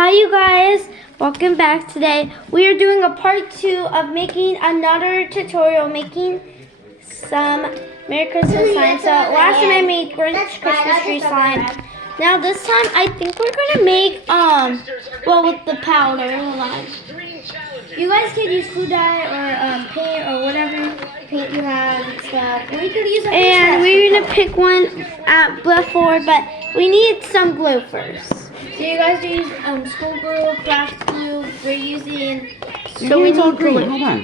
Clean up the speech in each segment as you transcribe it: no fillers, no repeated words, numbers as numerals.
Hi you guys, welcome back. Today we are doing a part 2 of making another tutorial, making some Merry Christmas slime. So last time I made Grinch Christmas tree slime. Now this time I think we're gonna make well, with the powder. Hold on. You guys could use food dye or paint or whatever paint you have and stuff. We could use and we're gonna pick one at before, but we need some glue first. So you guys use school glue, craft glue. We're using glue. Hold on.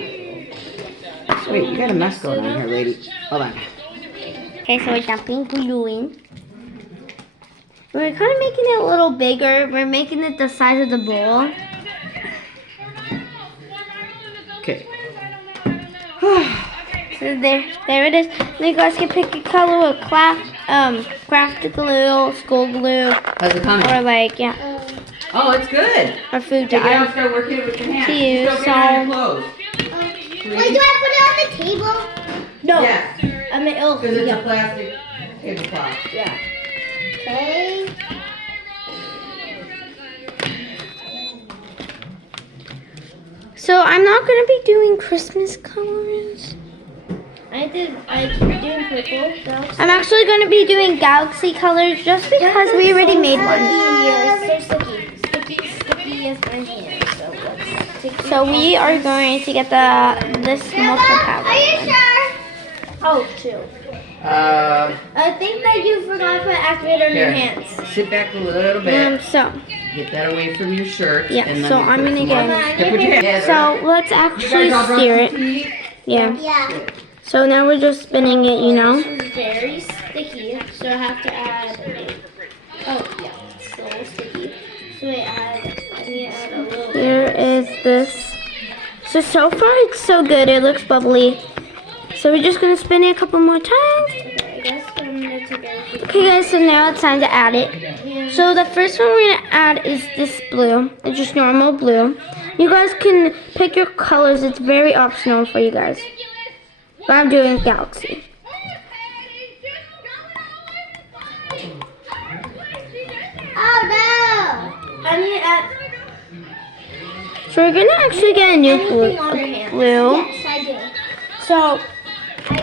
Wait, you got a mess going on here, lady. Hold on. Okay, so we're dumping glue in. We're kind of making it a little bigger. We're making it the size of the bowl. Okay. So there it is. Then you guys can pick a color with craft glue, school glue, How's it coming? or like Oh, it's good. or food Take it out, dye. start working it with your hands. To use, Just don't get on your clothes. Wait, do I put it on the table? No, Yes, I mean it'll. because it's a plastic tablecloth. Yeah. Okay. So I'm not gonna be doing Christmas colors. I'm doing purple. I'm actually gonna be doing galaxy colors just because we already made one. So sticky as my hands. So we are going to get this multi powder. Are you sure? Oh, two. I think that you forgot to put activator in your Here. hands. Sit back a little bit. So Get that away from your shirt. yeah, and let so me I'm put gonna some get. more. Here, put your hands together. So let's You actually guys all brought sear some it. tea? Yeah. Yeah. So now we're just spinning it, you know. This is very sticky, so I have to add. Oh yeah, it's so sticky. So wait, I need to add a little. Here is this. So far it's so good. It looks bubbly. So we're just gonna spin it a couple more times. Okay, I guess I'm gonna take everything. Okay guys, so now it's time to add it. So the first one we're gonna add is this blue. It's just normal blue. You guys can pick your colors. It's very optional for you guys. But I'm doing galaxy. Oh no! I need to add. So we're gonna actually get a new Anything on your hands. blue. Yes, I do. So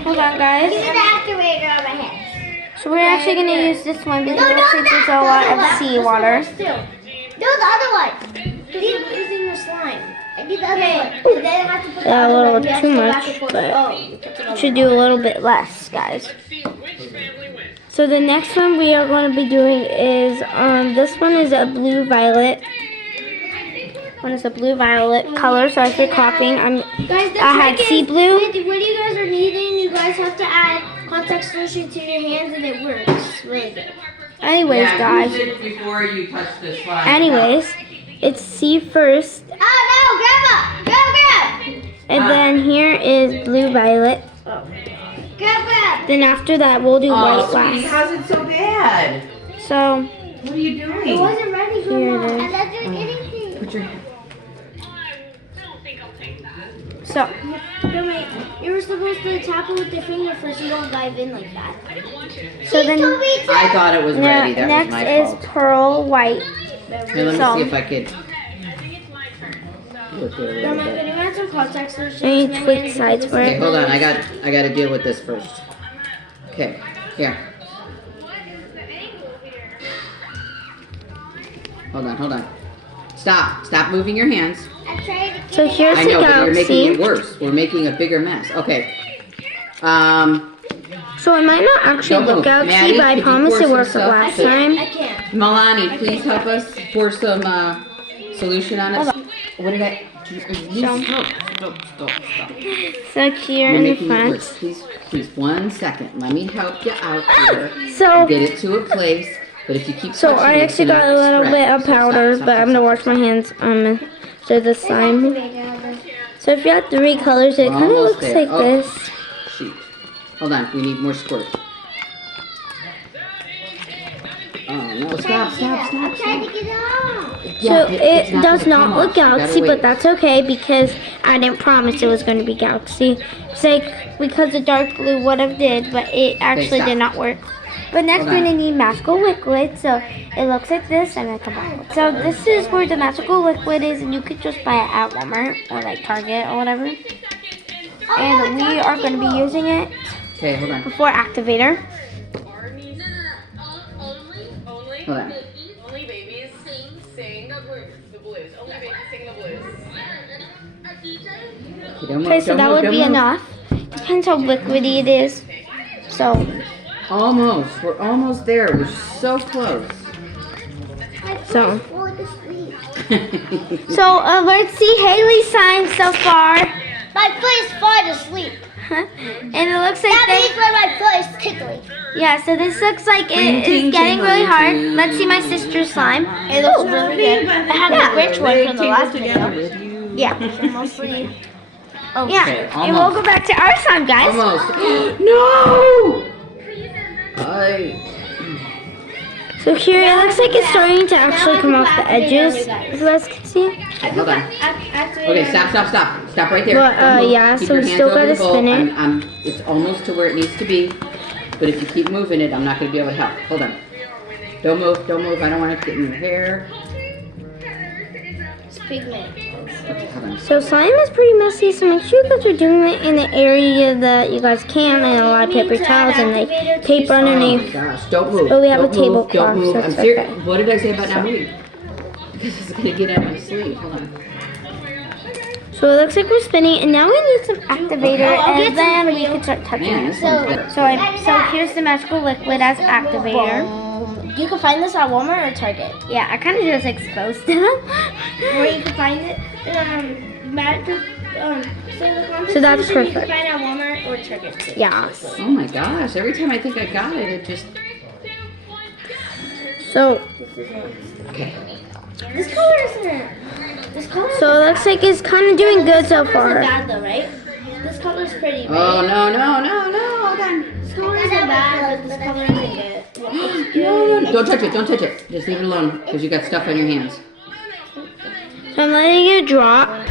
hold on I guys. need the activator on my hands. So we're actually gonna use this one because No, it not looks like there's that. a lot The of other sea one. water. Still. No, the other one. Keep using your slime. I need the other one. And then I have to put the Yeah, a other little one. You have too to go much, back and forth. but Oh, you put the other Should one. do a little bit less, guys. So the next one we are going to be doing is this one is a blue violet. One is a blue violet color, so I say copying. Guys, the I had trick sea is, blue. When you guys are kneading, you guys have to add contact solution to your hands, and it works really good. Anyways, Yeah, guys. use it before you touch the slime. Anyways, it's C first, Oh no, grab! and then here is blue violet. Grab! Then after that, we'll do Oh, white sweetie, last. how's it so bad? So What are you It doing? wasn't ready, Here Grandma. it is. I'm not doing anything. Put your so Grandma, you were supposed to tap it with your finger first. You don't dive in like that. so then I thought it was ready. That was next my is fault. pearl white. Here, let me so- see if I could. Look here a little Grandma, bit. can you add some contact solution? And you to my tweak hands sides because for Okay, it. hold on. I got to deal with this first. Okay, here. Hold on. Stop moving your hands. I tried to So here's I the know, but you're making it galaxy. worse. We're making a bigger mess. Okay. So it might not actually Don't look move. galaxy, Maddie, but I could you promise pour it some worked stuff? last So- time. I can't. Milani, please help us pour some solution on it. What did I? Stop. So here You're in the making it front. worse. Please, 1 second. Let me help you out here. So Get it to a place. But if you keep so touching I it, it's actually gonna got a little spread. bit of So stop, powder, stop, but I'm stop, gonna wash stop. my hands so the slime. Activator on this. So if you have 3 colors, it We're kind of almost looks there. like Oh. this. Shoot. Hold on. We need more squirt. Oh no! Stop! I'm trying to get it off. So It's it not does gonna not come look off. You gotta galaxy, but wait. that's okay because I didn't promise it was going to be galaxy. It's like because the dark blue would have did, but it actually stop. did not work. But next Hold we're on. gonna need magical liquid. So it looks like this, and then come back. So this is where the magical liquid is, and you could just buy it at Walmart or like Target or whatever. And we are gonna be using it Okay, hold on. before activator. Hold on. Only babies sing the blues. Only babies sing the blues. Okay, don't move, Okay, so don't that move, would don't be move. enough. Depends how liquidy it is. So, Almost. We're almost there. We're so close. so let's see Haley's sign so far. My foot is far asleep. And it looks like That this. means when my foot is tickling. Yeah, so this looks like Ting, it ting, is getting ting, really ting, hard. ting. Let's see my sister's slime. It looks really good. I have the Grinch one from the last video. Yeah, so mostly. Oh, Yeah, Okay, and we'll go back to our slime, guys. Almost. No! So here it looks like it's starting to actually come off the edges. If you guys can see. Hold on. Okay, stop. Stop right there. But, Don't move. yeah, Keep so your we hands still over gotta the bowl. spin it. It's almost to where it needs to be. But if you keep moving it, I'm not going to be able to help. Hold on. Don't move. I don't want it to get in your hair. It's pigment. Okay, hold on. So slime is pretty messy, so make sure you guys are doing it in the area that you guys can, and a lot of paper towels and like tape Oh my underneath. gosh, don't move. Oh, we have a Don't move, tablecloth, Don't move. so I'm it's serious. okay. What did I say about not moving? Because it's going to get out of my sleeve. Hold on. So it looks like we're spinning, and now we need some activator, and then we can start touching Man, it. this one's better. So here's the magical liquid as activator. You can find this at Walmart or Target. Yeah, I kind of just exposed them. Where you can find it. So that's You can perfect. find it at Walmart or Target too. Yeah. Oh my gosh, every time I think I got it, it just... So Okay. This color isn't. This color. it looks like it's kind of doing good so Isn't far. bad though, right? This color is pretty. Oh, Right? no, hold on. This color isn't bad, but this color isn't good. No, don't touch it. Just leave it alone, because you got stuff on your hands. So I'm letting it drop.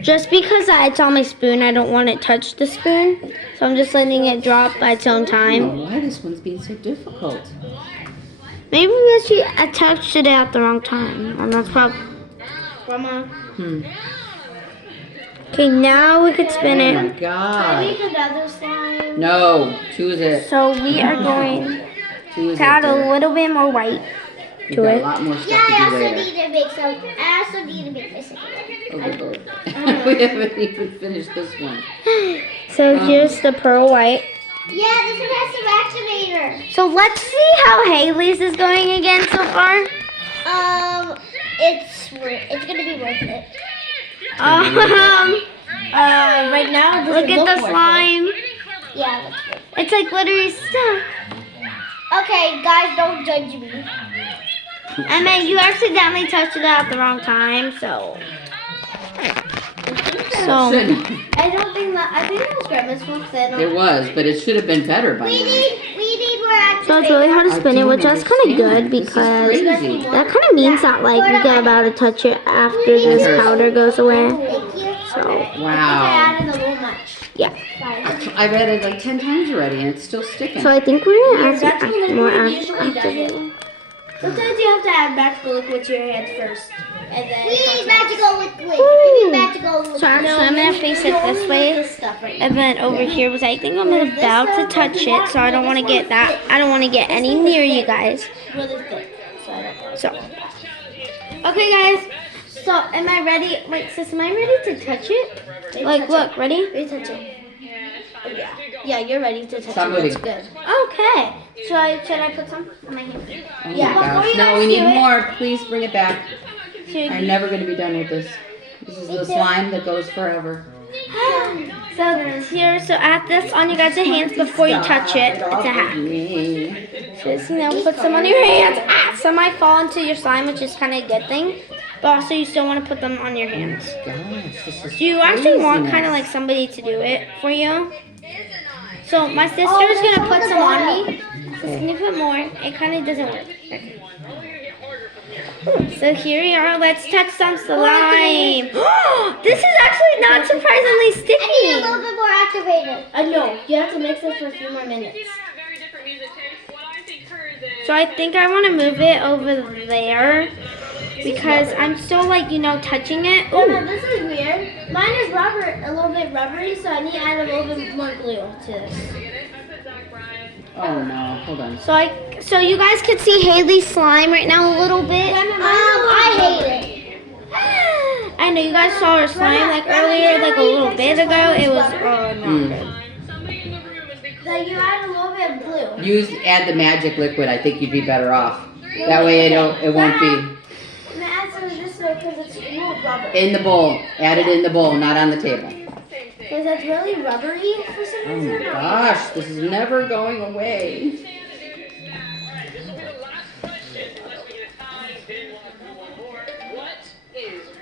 Just because it's on my spoon, I don't want it to touch the spoon. So I'm just letting it drop by its own I don't time. know why this one's being so difficult. Maybe because I touched it at the wrong time. And that's probably... Grandma. Okay, now we could spin Oh my it. god. Make another slime. No, choose it. So we are going Choose to add it. a little bit more white You've to got it. a lot more stuff Yeah, I to do also later. need to make some. I also need to make this again. Oh, good lord. We haven't even finished this one. So here's the pearl white. Yeah, this one has some activator. So let's see how Haley's is going again so far. It's gonna be worth it. Right now, it look doesn't at look the worth slime. Yeah, it looks worth It's like glittery stuff. it. Okay, guys, don't judge me. And then you accidentally touched it at the wrong time, so. Shouldn't. I don't think that. I think that was Grandma's fault. It was, but it should have been better by now. We need more activator. So it's really hard to I spin it, don't which is kind of good understand. This is because crazy. that kind of means that like we get about to touch it after this powder goes away. Thank you. So I Wow. added a little much. yeah. I've added like 10 times already and it's still sticking. So I think we're gonna add That's some what more liquid usually does. activator. Sometimes you have to add magical liquid to your hands first. And then we need magical liquid. Ooh. Magical liquid. So actually, I'm gonna face it this way. This stuff right And then over here was I think I'm about to touch it, so I don't want to get that. I don't want to get any near you guys. really thick. So I don't. So, okay, guys. So, am I ready? Wait, sis, am I ready to touch it? Like, look, ready? Ready to touch it. Yeah. Yeah, you're ready to touch Stop it. moving. That's good. Okay. Should I put some on my hand? Oh Yeah. my Before gosh. you No, guys we need do it- more. Please bring it back. Should- I'm never going to be done with this. This is the slime that goes forever. So add this on your guys' hands before you touch it. It's a hack. Me. Just, put some on your hands. Some might fall into your slime, which is kind of a good thing. But also, you still want to put them on your hands. Gosh, this is Do you actually want craziness. kind of like somebody to do it for you? So my sister is going to put some on me. So can you put more? It kind of doesn't work. Okay. So here we are. Let's touch some slime. This is actually not surprisingly I need a sticky. little bit more activator. I know. You have to mix it for a few more minutes. So I think I want to move it over there because I'm still like, you know, touching it. Grandma, Ooh. this is weird. Mine is rubber, a little bit rubbery, so I need to add a little bit more glue to this. Oh no, hold on. So you guys can see Haley's slime right now a little bit. I hate it. I know you guys saw her slime like earlier, like a little bit ago. It was not good. So you add a little bit of glue. Add the magic liquid. I think you'd be better off. That way it won't be I'm gonna add some of this because it's real rubber. in the bowl. Add it in the bowl, not on the table. Because it's really rubbery for some Oh reason. my gosh, this is never going away.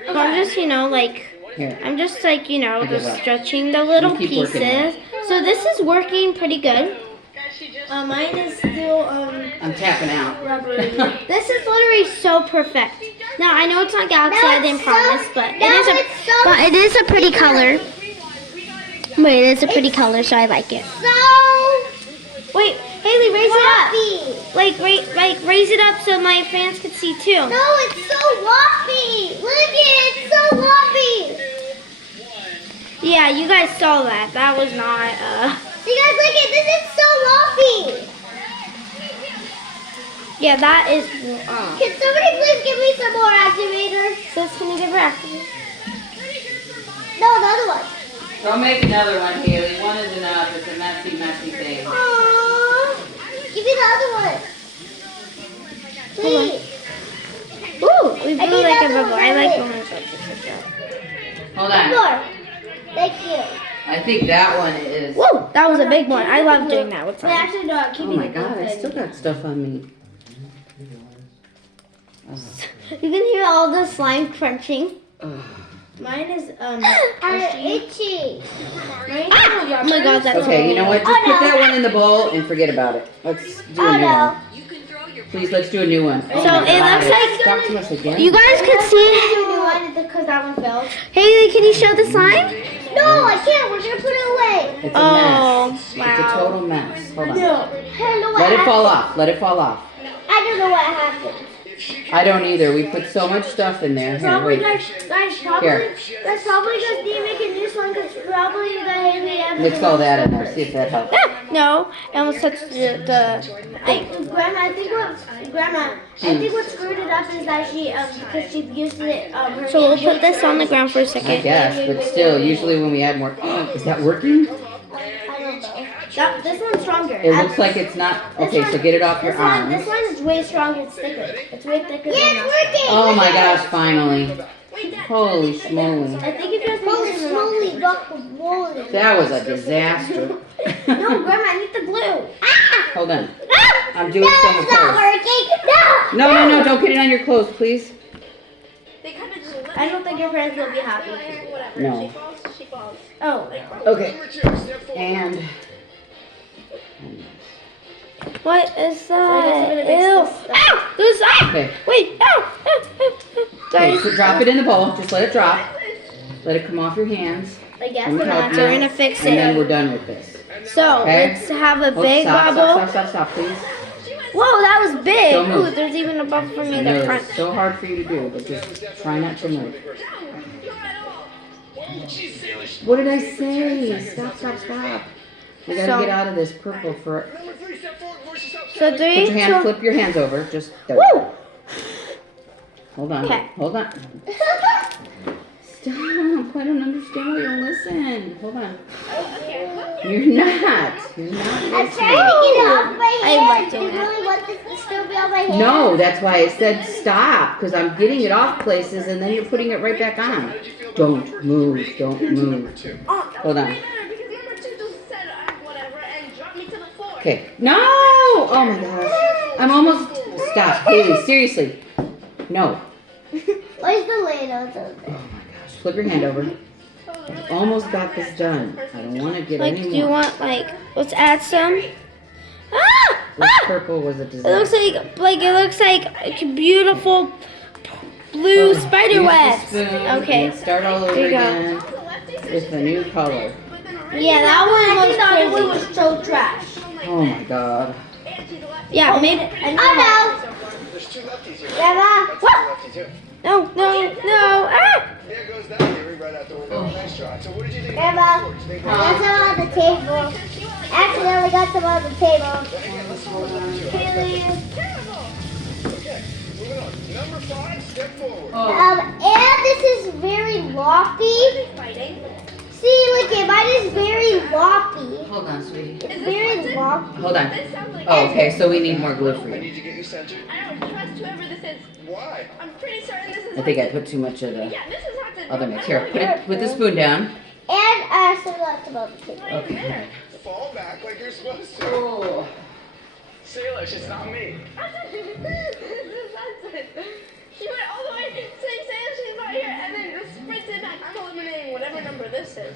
So I'm just, you know, like, Here. I'm just like, you know, Okay, just well. stretching the little You keep working pieces. So this is working pretty good. Mine is still I'm tapping out. rubbery. This is literally so perfect. Now I know it's not Galaxy, I didn't promise, but it is a pretty color. But it is a pretty color, so I like it. So Wait, Haley, raise it fluffy. up. Like raise it up so my fans can see too. No, it's so fluffy. Look at it, it's so fluffy. Yeah, you guys saw that. That was not You guys, look at this. It's so fluffy. yeah, that is Can somebody please give me some more activators? Sis, can you give her activator? No, the other one. Don't make another one, Haley. One is enough. It's a messy, messy thing. Aww. Give me the other one. Please. Ooh, we I blew need like a another bubble. one, I like wait. the ones that just like that. Hold One on. more. Thank you. I think that one is. Whoa, that was a big one. I love doing that with Wait, slime. actually, no. Keep Oh me my the god, blue I still thing. got stuff on me. You can hear all the slime crunching. Mine is Ah! itchy. Mine is Oh my god, that's Okay, you know what? Just Oh, no. put that one in the bowl and forget about it. Let's do a Oh new no. one. Please, let's do a new one. Oh So my it God, looks like- Stop to us again. You guys can see. Because that one fell. Haley, can you show the slime? No, I can't. We're gonna put it away. It's a Oh, mess. It's a wow. total mess. Hold on. I don't know what Let it happened. fall off. Let it fall off. I don't know what happened. I don't either. We put so much stuff in there. Here, Probably, wait. guys, Here. probably just need to make a new song because probably the Haley episode. Mix all that in there. See if that helps. No, I almost touched the thing. Grandma, I think what screwed it up is that she because she used it her So we'll put this on the ground for a I second. guess, but still, usually when we add more. Is that working? I don't know. This one's stronger. It looks like it's not. Okay, so get it off your This arms. one is way stronger. It's thicker. It's way thicker. Yeah, it's working. Oh my gosh, finally. Holy schmoly. I think if you holy smoly, guacamole. That was a disaster. No, Grandma, I need the glue. Ah! Hold on. I'm doing some of hers. working. No, don't get it on your clothes, please. I don't think your parents will be happy. No. Oh. Okay. And. What is I guess I'm that? gonna Ew. mix this Ow! There's Okay. Wait! Ow! Sorry. Okay, so drop it in the bowl. Just let it drop. Let it come off your hands. I guess. I'm gonna help So you. we're gonna fix And then it. we're done with this. So Okay. let's have a Oh, big stop, bubble. stop, please. Whoa, that was big. Don't move. Ooh, there's even a bubble for me I to know crunch. it's so hard for you to do, but just try not to move. What did I say? Stop. We gotta So- get out of this purple for. So Put 3, your hand, 2. flip your hands over. Just. There. Woo! Hold on. Okay. Hold on. Stop. I don't understand why you don't listen. Hold on. You're not. You're not I'm listening. trying to get it off my I hand. like Do doing you that. really want this to still be on my hand? No, that's why I said stop, because I'm getting it off places and then you're putting it right back on. Don't move. Don't move. Hold on. Okay. No! Oh my gosh. I'm almost. Stop. Haley, seriously. No. Where's the lid on Oh my gosh. Flip your hand over. Almost got this done. I don't want to get Like, any do you more. want let's add some? Ah! This Ah! purple was a It looks disaster. like a beautiful blue spider Use webs. the spoon Okay. and start all over Here you go. again with a new color. Yeah, that one was one crazy. was so trash. Oh my god. Yeah, maybe. Oh There's two lefties here. no! Grandma! That's two lefties here. No. Ah! There goes that theory right out the window. Nice try. So what did you think? Grandma, Did you think I got some on the table. Accidentally got some on the table. Haley. Okay, moving on. Number 5, step forward. And this is very lofty. See, look it, mine is very lofty. Hold on, sweetie. It's very lofty. Hold on. Oh, okay, so we need more glue for I you. need to get you centered. I don't trust whoever this is. Why? I'm pretty certain this is. I think I put too much of the Yeah, this is not the. other mix. Here, put the spoon down. And I still got some on the table. Okay. Fall back like you're supposed to. Oh. Salish, it's not me. She went all the way saying she's not here and then just sprinted back. I'm eliminating whatever number this is.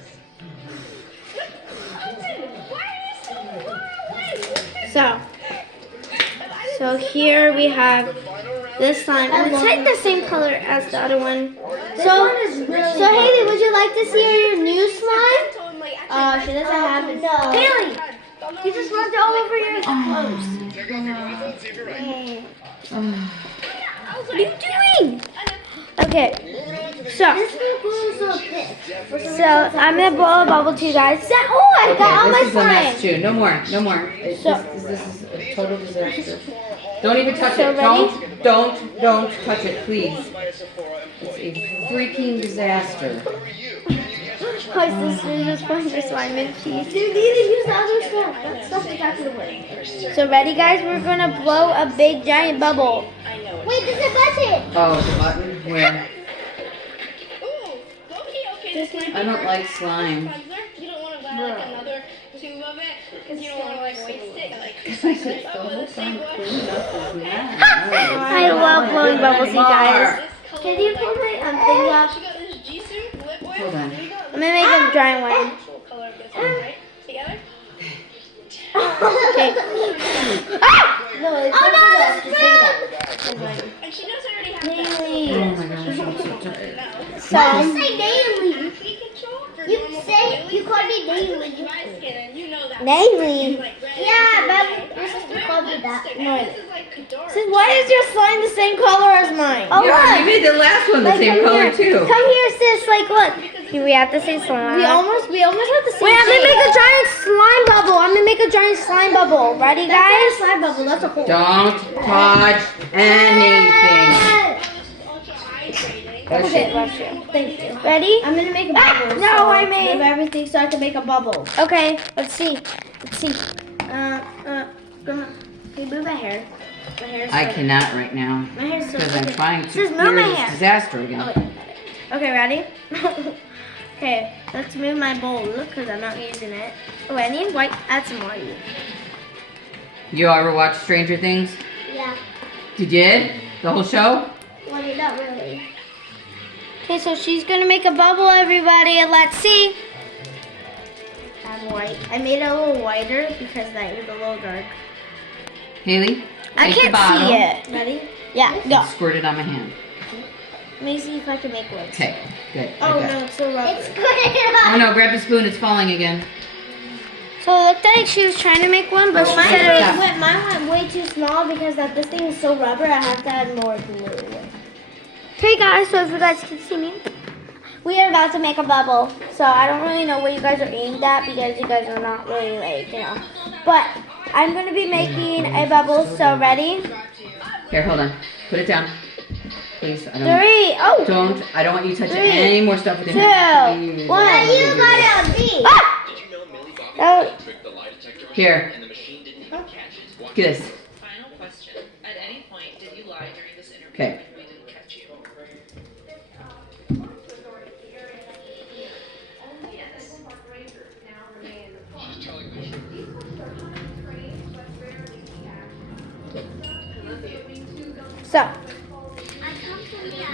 Hudson, why are you so far away? So here we have The final round. this slime. And it's like the same color as the other one. So Haley, would you like to see your new slime? She doesn't have it. No. Haley, you just rubbed it all over your clothes. Take off your glasses, see if you're right. What are you doing? Okay, Moving on to the so I'm gonna blow a bubble to you guys. Oh, I got all Okay, my this is a mess slime. too. No more. So- This is a total disaster. Don't even touch So it. ready? Don't touch it, please. by a Sephora It's employee. a freaking disaster. Who are you? Can you guess which one? My sister just put her slime in cheese. Dude, you need to use the other stuff. That stuff is not gonna work. So ready, guys? We're gonna blow a big giant bubble. Wait, there's a button. Oh, the button. Where? Ooh, okay, this might be I don't hard. like slime. You don't want to buy like another tube of it because you don't want to like waste it. Like, I love blowing bubbles, you guys. Can you pull my thing up? She got this Jisoo lip oil. Hold on. I'm gonna make a giant one. Actual color of this one, right? Together. Okay. No, it's Oh, no, not it's And she knows I already have Haley. Oh my gosh, I'm so tired. So say daily. Fee control for You normal say daily. you call me daily. Dry skin, and you know that. Daily. Like red Yeah, and but gray. your sister called me that. No, This is like Kadora. Sis, why is your slime the same color as mine? Oh, Yeah, you look. made the last one the Like, same come color here. too. Come here, sis. Like, look. Here we have the same slime. We almost have the same. Wait, I'm gonna shape. make a giant slime bubble. I'm gonna make a giant slime bubble. Ready, That's not a guys? slime bubble. That's a hole. Don't touch anything. Ultra hydrating. That Okay, shit. bless you. Thank you. Ready? I'm gonna make a Ah, bubble. no, so I to made- move everything so I can make a bubble. Okay, let's see. Let's see. Grandma, can you move my hair? My hair's I cannot right now My hair's so because I'm trying to Sis, move clear my this hair. disaster again. Okay, ready? Okay, let's move my bowl because I'm not using it. Oh, I need white. Add some white. You ever watch Stranger Things? Yeah. You did? The whole show? Well, not really. Okay, so she's gonna make a bubble, everybody, and let's see. Add white. I made it a little whiter because that was a little dark. Haley, I take the can't bottle, see it. Ready? Yeah, go. squirt it on my hand. Let me see if I can make one. Okay, good. Oh okay. no, it's still rubber. It's good. Oh no, grab the spoon, it's falling again. So it looked like she was trying to make one, but she Mine said it was. mine went way too small because this thing is so rubber. I have to add more glue. Hey guys, so if you guys can see me, we are about to make a bubble. So I don't really know what you guys are aimed at because you guys are not really like, you know. But I'm gonna be making a bubble. So ready? Here, hold on. Put it down. Please, I don't. 3. Oh. Don't. I don't want you touching 3, any more stuff with your 2, hand. Please. 1. You got it on me. Ah! Did you know Millie Bobby Oh. tricked the lie detector machine Here. and the machine didn't even catch it? Get this. Final question. At any point, did you lie during this interview? Okay. We didn't catch you. So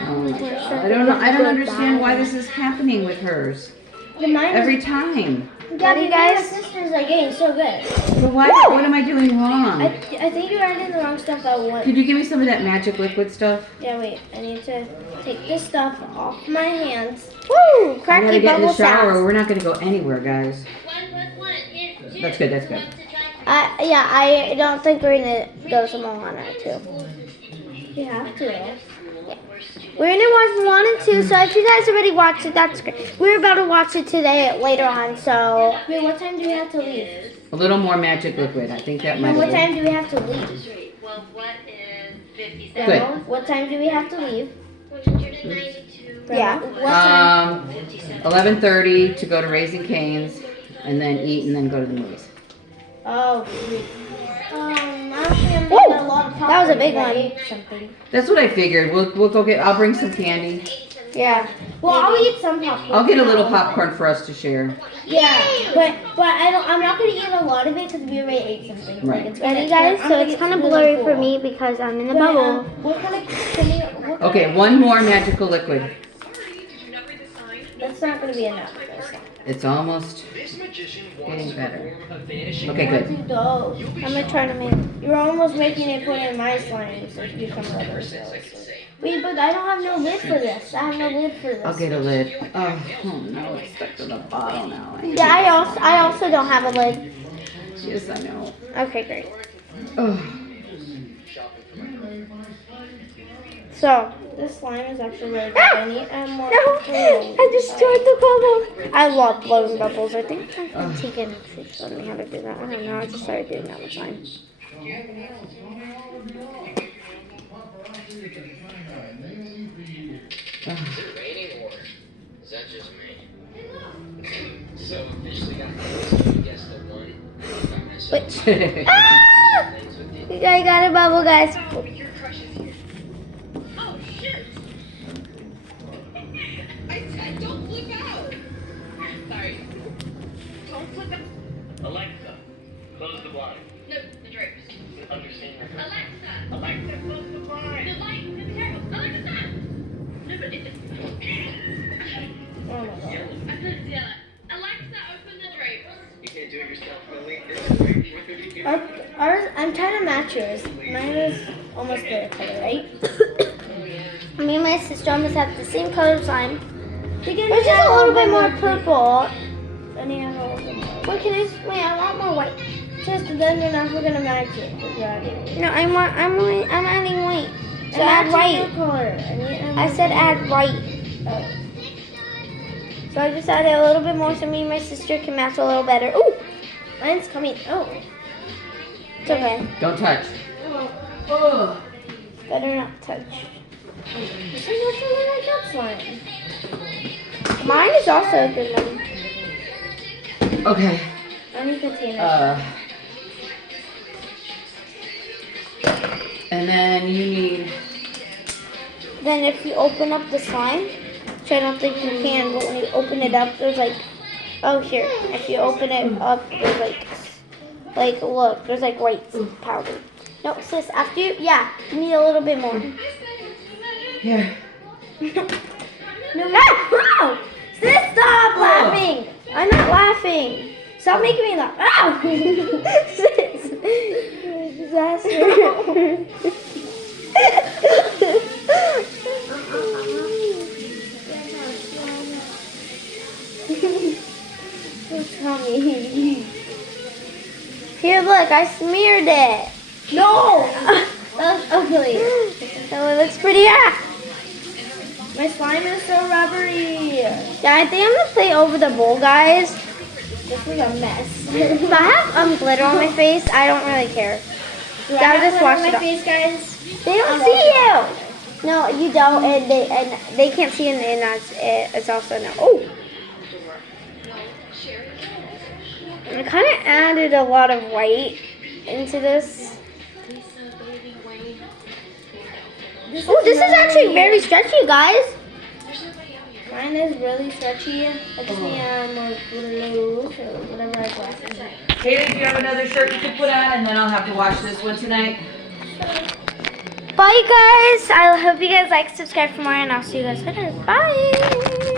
Oh my god. I don't know. I don't understand why this is happening with hers. Mine Every time. Daddy, guys? my sisters are getting so good. But why? What am I doing wrong? I think you're adding the wrong stuff at once. Could you give me some of that magic liquid stuff? Yeah, wait. I need to take this stuff off my hands. woo! I gotta Cracky get in the bubble shower. sounds. We're not gonna go anywhere, guys. One plus one is two. That's good, that's good. Who wants to try Yeah, I don't think we're gonna go to Moana too. You have to. We're gonna watch Moana 2, so if you guys already watched it, that's great. We're about to watch it today later on, so. Wait, what time do we have to leave? A little more magic liquid. I think that might And what have time do we have to leave? Well, what is 57? Good. Grandma, what time do we have to leave? 192. Yeah. What time? 11:30 to go to Raising Cane's, and then eat, and then go to the movies. Oh, sweet. I don't think I'm Woo! making a lot of popcorn. That was a big because I one. ate something. That's what I figured. We'll go get. I'll bring some candy. Yeah. Well, I'll eat some popcorn. I'll get a little popcorn for us to share. Yeah, but I'm not gonna eat a lot of it because we already ate something. Right. It's gonna- Ready, guys? I'm So gonna it's get kind of really blurry full. for me because I'm in the But, bubble. what kind of what Okay, one more magical liquid. That's not gonna be enough. It's almost This magician getting wants better. a vanishing Okay, Not good. too dull. I'm gonna try to make. You're almost making it put in my slime so it become rubber. Wait, but I don't have no lid for this. I have no lid for this. I'll get a lid. Oh no, it's stuck to the bottle now. Yeah, I also don't have a lid. Yes, I know. Okay, great. Oh. So. This slime is actually really good. I need more. No, I destroyed the bubble. I love blowing bubbles. I think I've taken showed me how to do that. I don't know. I just started doing that one time. Raining or is that just me? So officially got guess the one by myself. Wait. Ah! You guys got a bubble, guys. Oh, shit! I said don't flip out! Sorry. Don't flip out. Alexa, close the blind. No, the drapes. Understand? Alexa! Alexa, close the blind. The light! The table! Alexa! No, but it's... Oh my god. I couldn't yell it. Alexa, open the drapes. You can't do it yourself, Lily. Ours, I'm trying to match yours. Mine is almost the color, right? Me and my sister almost have the same color slime. Which Which is a little bit more purple. I need a little bit more. Wait, can I? Wait, I want more white. Just then you're not gonna match it. No, I'm adding white. So add white. I said add white. So I just added a little bit more so me and my sister can match a little better. Ooh, Mine's coming. Oh. it's okay. Don't touch. Better not touch. This is actually like that slime. Mine is also a good one. Okay. I need containers. And then you need. Then if you open up the slime, which I don't think you can, but when you open it up, there's like, oh here, if you open it up, there's like look, there's like white powder. No, sis, after you, yeah, you need a little bit more. Here. No, ow! Sis, stop laughing! I'm not laughing. Stop making me laugh. Ow! Sis. Disaster. Here, look, I smeared it. No! That's ugly. So it looks pretty. Ah! My slime is so rubbery. Yeah, I think I'm gonna play over the bowl, guys. This is a mess. If I have glitter on my face, I don't really care. Do I I'll have just glitter wash on it my off. face, guys? They don't see you. No, you don't, and they can't see, and it's also no. Oh, I kind of added a lot of white into this. Oh, this is actually very stretchy, guys. Mine is really stretchy. I just need more glue, so whatever I glasses at. Kaden, do you have another shirt you can put on, and then I'll have to watch this one tonight? Bye, guys. I hope you guys like, subscribe for more, and I'll see you guys later. Bye.